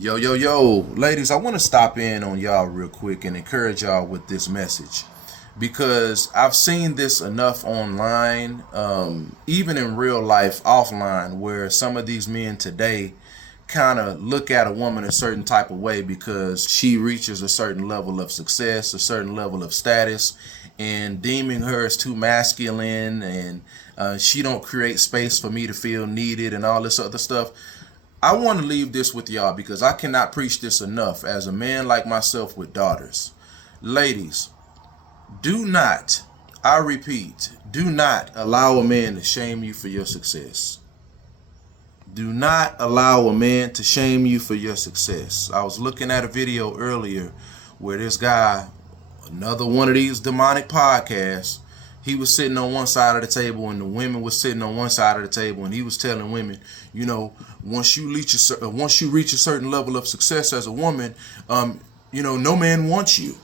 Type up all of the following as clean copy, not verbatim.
Yo, yo, yo, ladies, I want to stop in on y'all real quick and encourage y'all with this message because I've seen this enough online, even in real life, offline, where some of these men today kind of look at a woman a certain type of way because she reaches a certain level of success, a certain level of status, and deeming her as too masculine and she don't create space for me to feel needed and all this other stuff. I want to leave this with y'all because I cannot preach this enough as a man like myself with daughters. Ladies, do not, I repeat, do not allow a man to shame you for your success. Do not allow a man to shame you for your success. I was looking at a video earlier where this guy, another one of these demonic podcasts, he was sitting on one side of the table and the women was sitting on one side of the table, and he was telling women, you know, once you reach a certain level of success as a woman, no man wants you.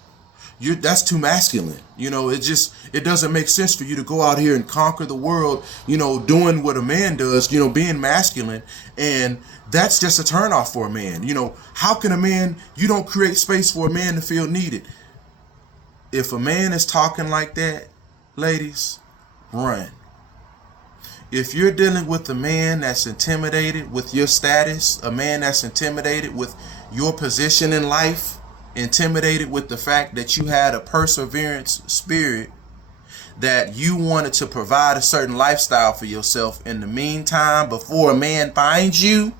That's too masculine. It doesn't make sense for you to go out here and conquer the world, doing what a man does, being masculine. And that's just a turnoff for a man. How can you don't create space for a man to feel needed? If a man is talking like that, ladies, run. If you're dealing with a man that's intimidated with your status, a man that's intimidated with your position in life, intimidated with the fact that you had a perseverance spirit, that you wanted to provide a certain lifestyle for yourself in the meantime before a man finds you,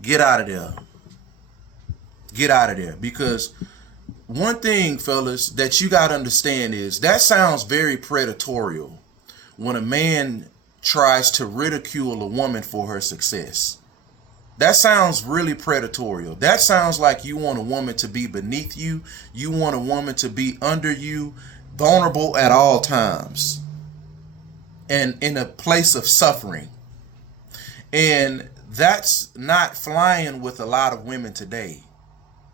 get out of there. Get out of there. Because one thing, fellas, that you got to understand is that sounds very predatory when a man tries to ridicule a woman for her success. That sounds really predatory. That sounds like you want a woman to be beneath you. You want a woman to be under you, vulnerable at all times, and in a place of suffering. And that's not flying with a lot of women today.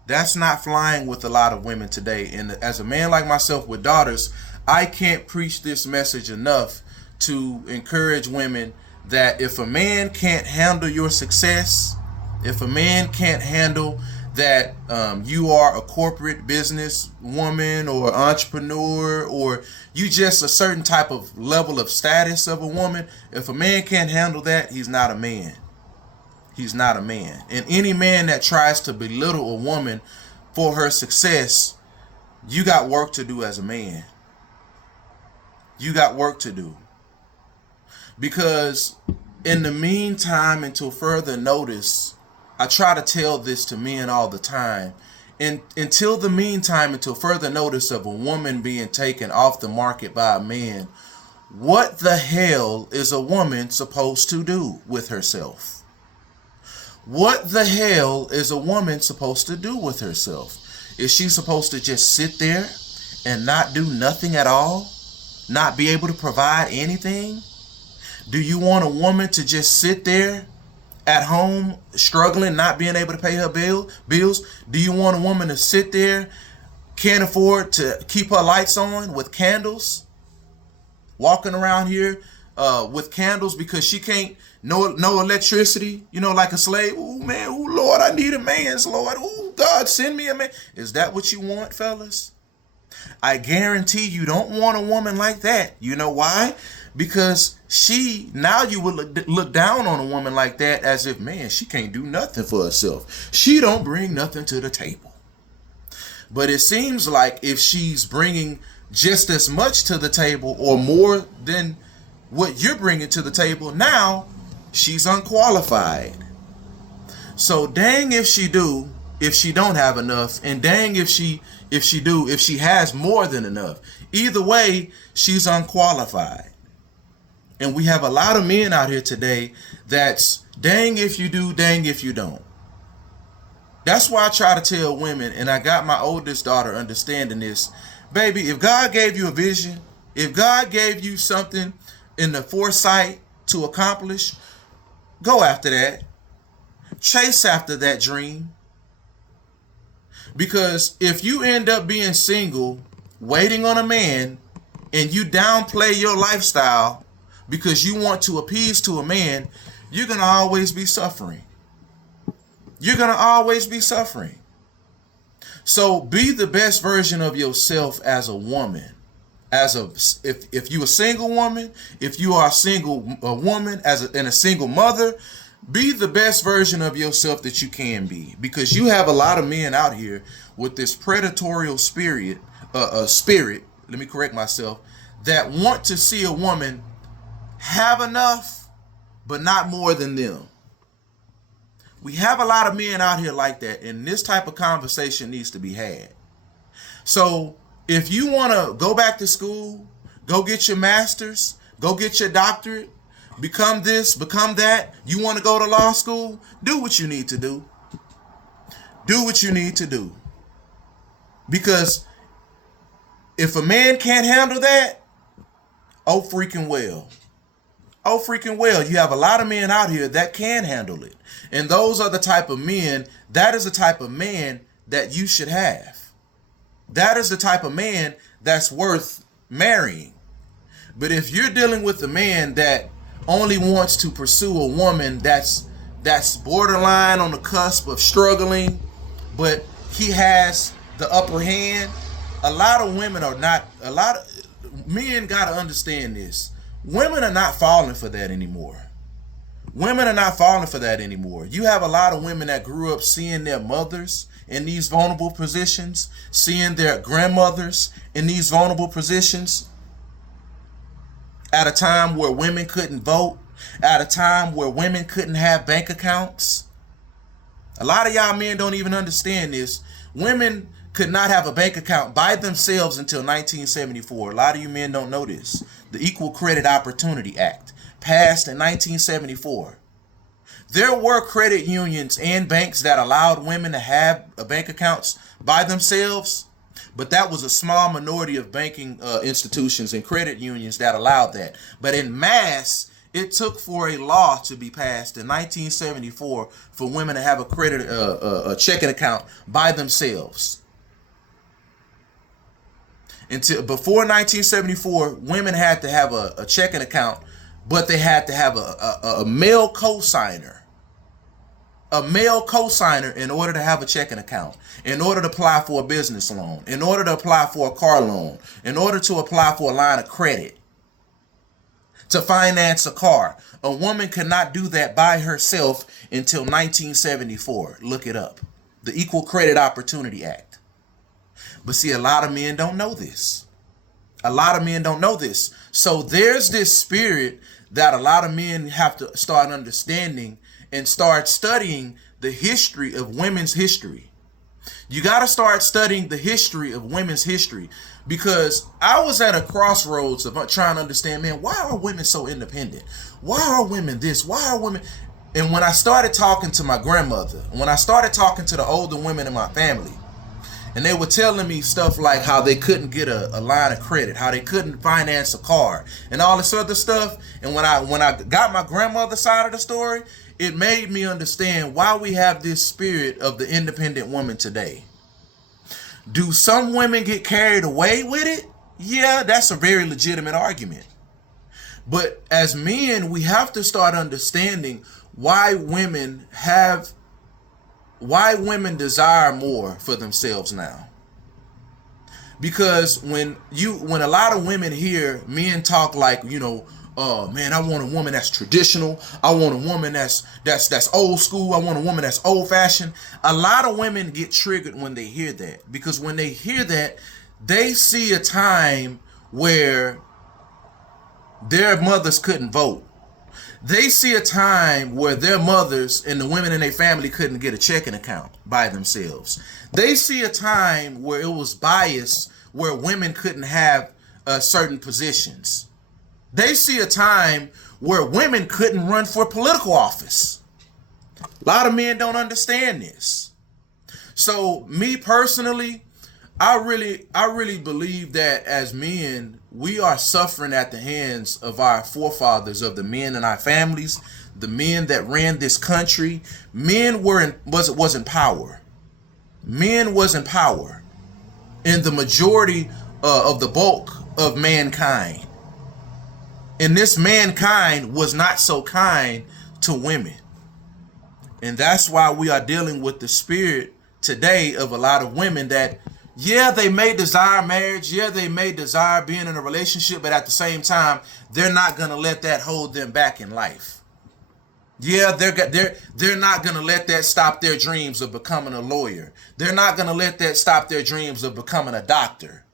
That's not flying with a lot of women today. And as a man like myself with daughters, I can't preach this message enough to encourage women that if a man can't handle your success, if a man can't handle that you are a corporate business woman or entrepreneur, or you just a certain type of level of status of a woman, if a man can't handle that, he's not a man. He's not a man. And any man that tries to belittle a woman for her success, you got work to do as a man. You got work to do. Because in the meantime, until further notice, I try to tell this to men all the time. And until further notice of a woman being taken off the market by a man, what the hell is a woman supposed to do with herself? What the hell is a woman supposed to do with herself? Is she supposed to just sit there and not do nothing at all? Not be able to provide anything? Do you want a woman to just sit there at home struggling, not being able to pay her bills? Do you want a woman to sit there, can't afford to keep her lights on with candles, walking around here with candles because she can't no electricity, like a slave? Oh man, oh Lord, I need a man's Lord. Oh God, send me a man. Is that what you want, fellas? I guarantee you don't want a woman like that. You know why? Because you would look down on a woman like that as if, man, she can't do nothing for herself. She don't bring nothing to the table. But it seems like if she's bringing just as much to the table or more than what you're bringing to the table, now she's unqualified. So dang if she don't have enough, and dang if she has more than enough. Either way, she's unqualified. And we have a lot of men out here today that's dang if you do, dang if you don't. That's why I try to tell women, and I got my oldest daughter understanding this. Baby, if God gave you a vision, if God gave you something in the foresight to accomplish, go after that. Chase after that dream. Because if you end up being single, waiting on a man, and you downplay your lifestyle because you want to appease to a man, you're going to always be suffering. you're going to always be suffering. So be the best version of yourself as a woman. If you're a single woman, if you are a woman and a single mother, be the best version of yourself that you can be, because you have a lot of men out here with this predatory spirit. Let me correct myself. That want to see a woman have enough, but not more than them. We have a lot of men out here like that, and this type of conversation needs to be had. So if you want to go back to school, go get your master's, go get your doctorate, become this, become that, you want to go to law school, do what you need to do. Do what you need to do. Because if a man can't handle that, oh freaking well. Oh freaking well. You have a lot of men out here that can handle it. And those are the type of men, that is the type of man that you should have. That is the type of man that's worth marrying. But if you're dealing with a man that only wants to pursue a woman that's borderline on the cusp of struggling, but he has the upper hand, men got to understand this. Women are not falling for that anymore. Women are not falling for that anymore. You have a lot of women that grew up seeing their mothers in these vulnerable positions, seeing their grandmothers in these vulnerable positions, at a time where women couldn't vote, at a time where women couldn't have bank accounts. A lot of y'all men don't even understand this. Women could not have a bank account by themselves until 1974. A lot of you men don't know this. The Equal Credit Opportunity Act passed in 1974. There were credit unions and banks that allowed women to have bank accounts by themselves, but that was a small minority of banking institutions and credit unions that allowed that. But in mass, it took for a law to be passed in 1974 for women to have a checking account by themselves. Until before 1974, women had to have a checking account, but they had to have a male cosigner. A male cosigner in order to have a checking account, in order to apply for a business loan, in order to apply for a car loan, in order to apply for a line of credit, to finance a car. A woman could not do that by herself until 1974. Look it up. The Equal Credit Opportunity Act. But see, a lot of men don't know this. A lot of men don't know this. So there's this spirit that a lot of men have to start understanding and start studying the history of women's history. You got to start studying the history of women's history, because I was at a crossroads of trying to understand, man, why are women so independent? Why are women this? Why are women? And when I started talking to my grandmother, when I started talking to the older women in my family, and they were telling me stuff like how they couldn't get a line of credit, how they couldn't finance a car, and all this other stuff. And when I got my grandmother's side of the story, it made me understand why we have this spirit of the independent woman today. Do some women get carried away with it? Yeah, that's a very legitimate argument. But as men, we have to start understanding why women desire more for themselves now. Because when a lot of women hear men talk like, oh man, I want a woman that's traditional. I want a woman that's old school. I want a woman that's old fashioned. A lot of women get triggered when they hear that, because when they hear that, they see a time where their mothers couldn't vote. They see a time where their mothers and the women in their family couldn't get a checking account by themselves. They see a time where it was biased, where women couldn't have certain positions. They see a time where women couldn't run for political office. A lot of men don't understand this. So me personally, I really believe that as men, we are suffering at the hands of our forefathers, of the men in our families, the men that ran this country. Men was in power. Men was in power in the majority of the bulk of mankind. And this mankind was not so kind to women. And that's why we are dealing with the spirit today of a lot of women that, yeah, they may desire marriage. Yeah, they may desire being in a relationship, but at the same time, they're not going to let that hold them back in life. Yeah, they're not going to let that stop their dreams of becoming a lawyer. They're not going to let that stop their dreams of becoming a doctor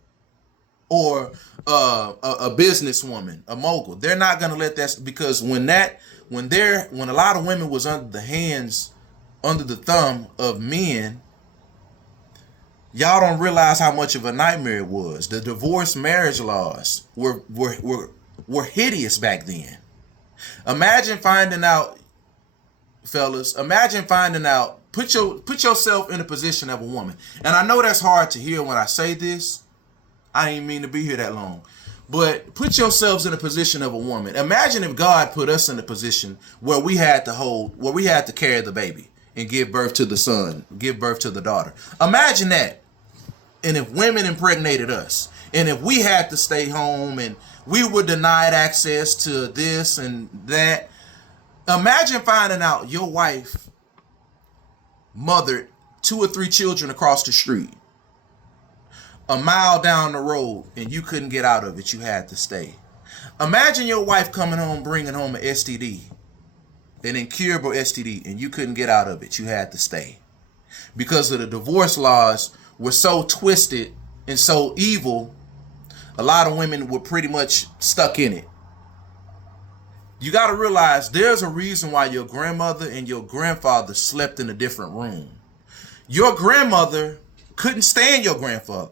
or a businesswoman, a mogul. They're not going to let that, because when a lot of women was under the thumb of men, y'all don't realize how much of a nightmare it was. The divorce marriage laws were hideous back then. Imagine finding out, fellas, put yourself in the position of a woman. And I know that's hard to hear when I say this. I ain't mean to be here that long. But put yourselves in the position of a woman. Imagine if God put us in a position where we had to carry the baby and give birth to the son, give birth to the daughter. Imagine that. And if women impregnated us, and if we had to stay home and we were denied access to this and that. Imagine finding out your wife mothered 2 or 3 children across the street, a mile down the road, and you couldn't get out of it. You had to stay. Imagine your wife coming home, bringing home an STD, an incurable STD, and you couldn't get out of it. You had to stay. Because of the divorce laws were so twisted and so evil, a lot of women were pretty much stuck in it. You got to realize there's a reason why your grandmother and your grandfather slept in a different room. Your grandmother couldn't stand your grandfather.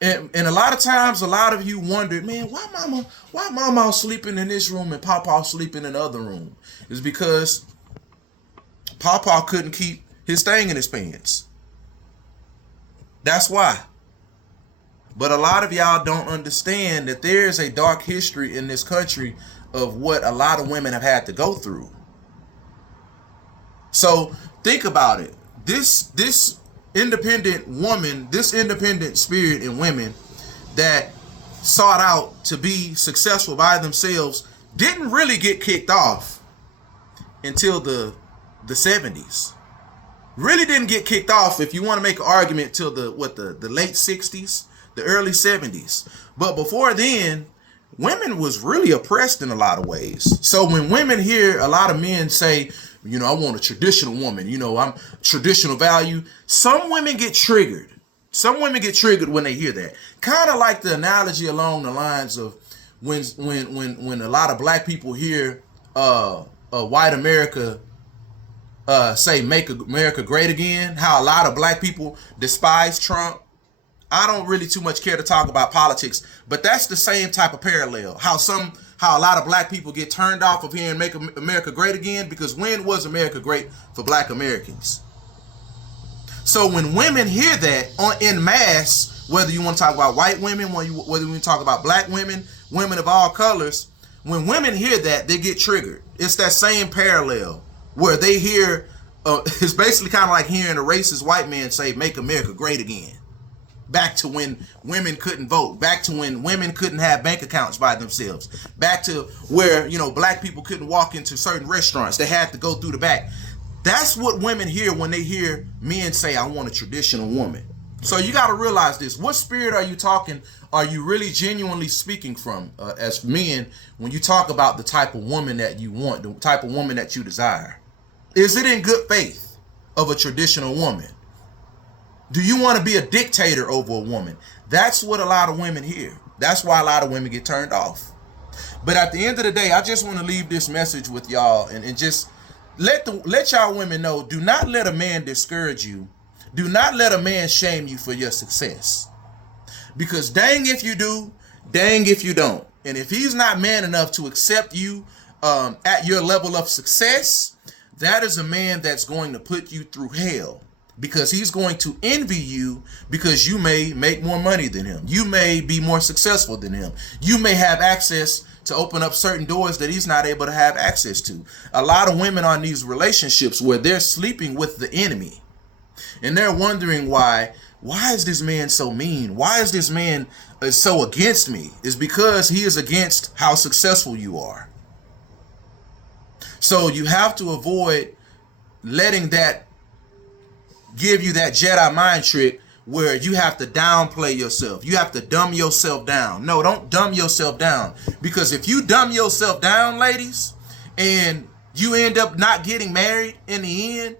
And a lot of times, a lot of you wondered, man, why mama sleeping in this room and papa sleeping in the other room? It's because papa couldn't keep his thing in his pants. That's why. But a lot of y'all don't understand that there is a dark history in this country of what a lot of women have had to go through. So think about it. This independent woman, this independent spirit in women that sought out to be successful by themselves didn't really get kicked off until the 70s. Really didn't get kicked off, if you want to make an argument, till the late 60s. The early 70s. But before then, women was really oppressed in a lot of ways. So when women hear a lot of men say, I want a traditional woman, I'm traditional value, some women get triggered. Some women get triggered when they hear that. Kind of like the analogy along the lines of when a lot of black people hear white America say make America great again, how a lot of black people despise Trump. I don't really too much care to talk about politics, but that's the same type of parallel. How a lot of black people get turned off of hearing "Make America Great Again," because when was America great for black Americans? So when women hear that en masse, whether you want to talk about white women, whether you want to talk about black women, women of all colors, when women hear that, they get triggered. It's that same parallel where they hear, it's basically kind of like hearing a racist white man say, "Make America Great Again." Back to when women couldn't vote. Back to when women couldn't have bank accounts by themselves. Back to where, black people couldn't walk into certain restaurants. They had to go through the back. That's what women hear when they hear men say, "I want a traditional woman." So you got to realize this. What spirit are you really genuinely speaking from as men when you talk about the type of woman that you want, the type of woman that you desire? Is it in good faith of a traditional woman? Do you want to be a dictator over a woman? That's what a lot of women hear. That's why a lot of women get turned off. But at the end of the day, I just want to leave this message with y'all and just let y'all women know, do not let a man discourage you. Do not let a man shame you for your success. Because dang if you do, dang if you don't. And if he's not man enough to accept you at your level of success, that is a man that's going to put you through hell. Because he's going to envy you because you may make more money than him. You may be more successful than him. You may have access to open up certain doors that he's not able to have access to. A lot of women are in these relationships where they're sleeping with the enemy. And they're wondering why is this man so mean? Why is this man so against me? It's because he is against how successful you are. So you have to avoid letting that give you that Jedi mind trick where you have to downplay yourself. You have to dumb yourself down. No, don't dumb yourself down. Because if you dumb yourself down, ladies, and you end up not getting married in the end,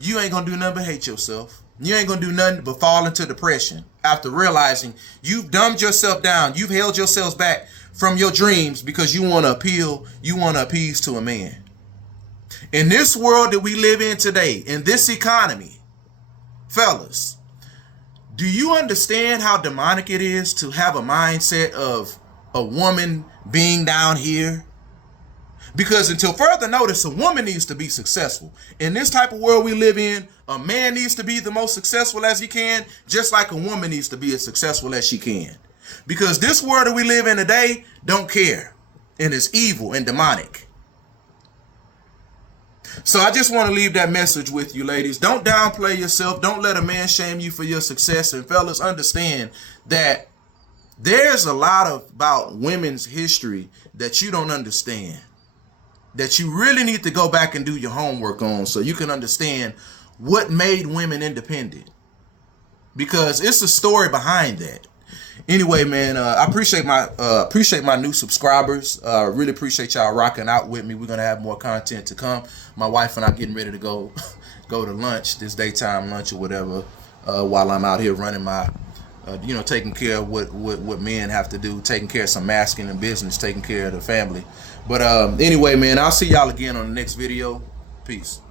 you ain't gonna do nothing but hate yourself. You ain't gonna do nothing but fall into depression after realizing you've dumbed yourself down. You've held yourselves back from your dreams because you want to appease to a man. In this world that we live in today, in this economy, fellas, do you understand how demonic it is to have a mindset of a woman being down here? Because until further notice, a woman needs to be successful. In this type of world we live in, a man needs to be the most successful as he can, just like a woman needs to be as successful as she can. Because this world that we live in today don't care, and it's evil and demonic. So I just want to leave that message with you, ladies. Don't downplay yourself. Don't let a man shame you for your success. And fellas, understand that there's a lot about women's history that you don't understand, that you really need to go back and do your homework on so you can understand what made women independent. Because it's a story behind that. Anyway, man, I appreciate my new subscribers. Really appreciate y'all rocking out with me. We're gonna have more content to come. My wife and I getting ready to go to lunch, this daytime lunch or whatever, while I'm out here running my, taking care of what men have to do, taking care of some masculine business, taking care of the family. But anyway, man, I'll see y'all again on the next video. Peace.